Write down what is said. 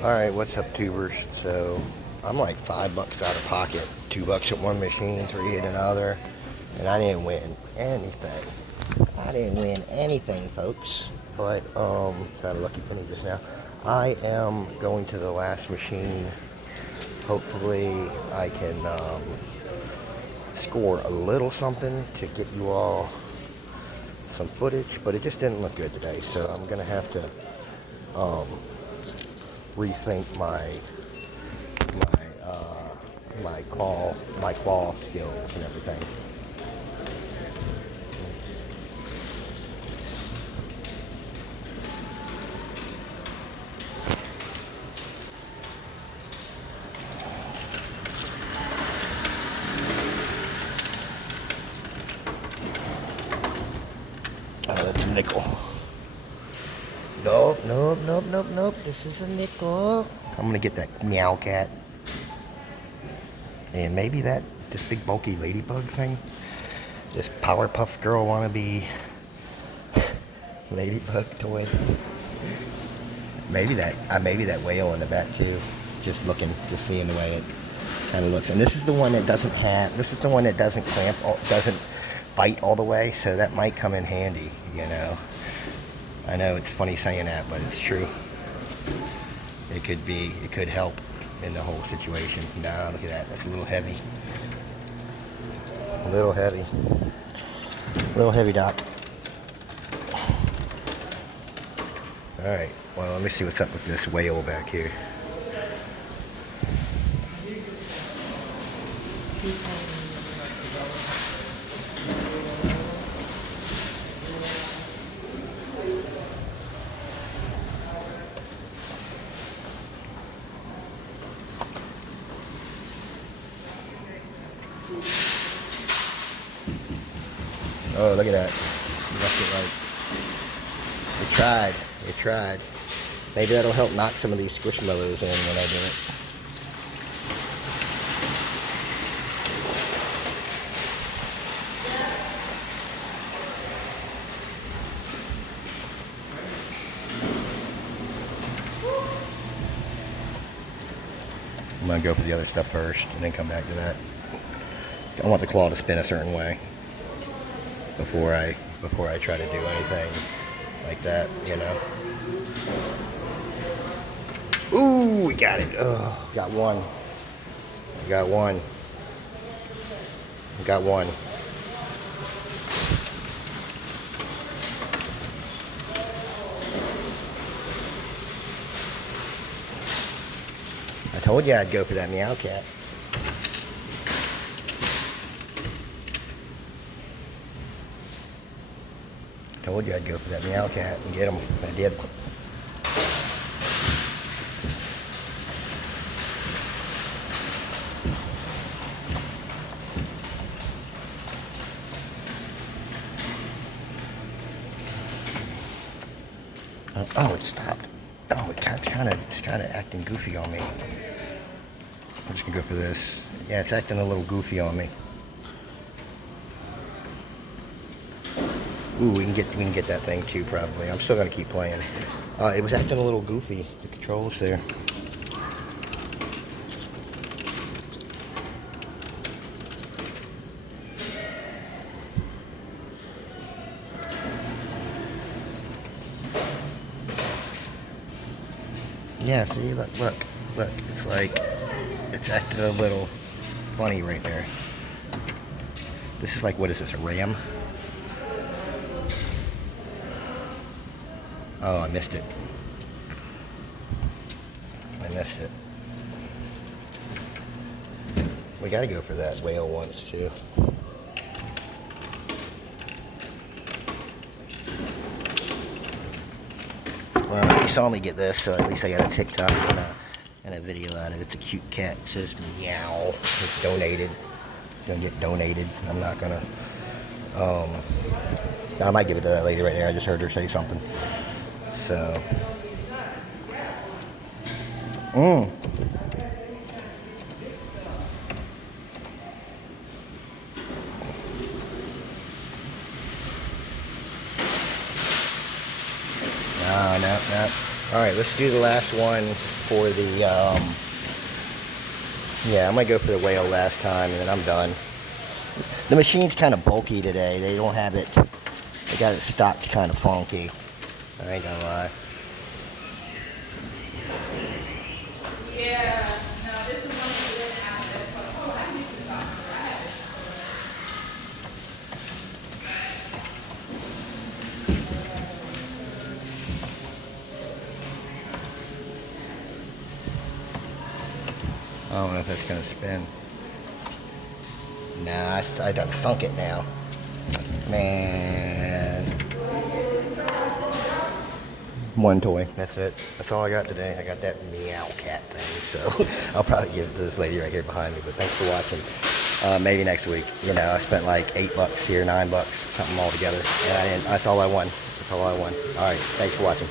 Alright, what's up, tubers? So, I'm like $5 out of pocket. $2 at one machine, 3 at another. And I didn't win anything. I didn't win anything, folks. But, got a lucky penny just now. I am going to the last machine. Hopefully, I can score a little something to get you all some footage. But it just didn't look good today. So, I'm going to have to rethink my claw skills and everything. Oh, that's a nickel. Nope, nope, nope, nope, nope. This is a nickel. I'm gonna get that meow cat. And maybe this big bulky ladybug thing. This Powerpuff Girl wannabe ladybug toy. Maybe that whale in the back too. Just seeing the way it kind of looks. And this is the one that doesn't clamp, doesn't bite all the way. So that might come in handy, you know. I know it's funny saying that, but it's true. It could help in the whole situation. Nah, look at that. That's a little heavy. A little heavy. A little heavy, Doc. Alright, well, let me see what's up with this whale back here. Oh, look at that. Left it right. It tried. It tried. Maybe that'll help knock some of these squishmallows in when I do it. I'm going to go for the other stuff first and then come back to that. I want the claw to spin a certain way before I try to do anything like that, you know. Ooh, we got it. Oh, got one. Got one. Got one. I told you I'd go for that meow cat. Told you I'd go for that meow cat and get him. I did. Oh, it stopped. Oh, it's kind of acting goofy on me. I'm just gonna go for this. Yeah, it's acting a little goofy on me. Ooh, we can get that thing too, probably. I'm still gonna keep playing. It was acting a little goofy. The controls there. Yeah, see, look. It's like it's acting a little funny right there. This is like, what is this? A ram? Oh, I missed it. We gotta go for that whale once too. Well, you saw me get this, so at least I got a TikTok and a video out of it. It's a cute cat. It says meow. It's donated. It's gonna get donated. I'm not gonna. I might give it to that lady right there. I just heard her say something. So. No. All right, let's let's do the last one for the, yeah, I'm going to go for the whale last time, and then I'm done. The machine's kind of bulky today. They don't have it, they got it stocked kind of funky. I ain't gonna lie. Yeah, no, this is one that didn't have this. Oh, I need to talk to her. I have I don't know if that's gonna spin. Nah, I done sunk it now. Man. One toy, that's it. That's all I got today. I got that meow cat thing, so I'll probably give it to this lady right here behind me, but thanks for watching. Maybe next week. You know, I spent like $8 here, $9, something all together, and that's all I won. That's all I won. All right, thanks for watching.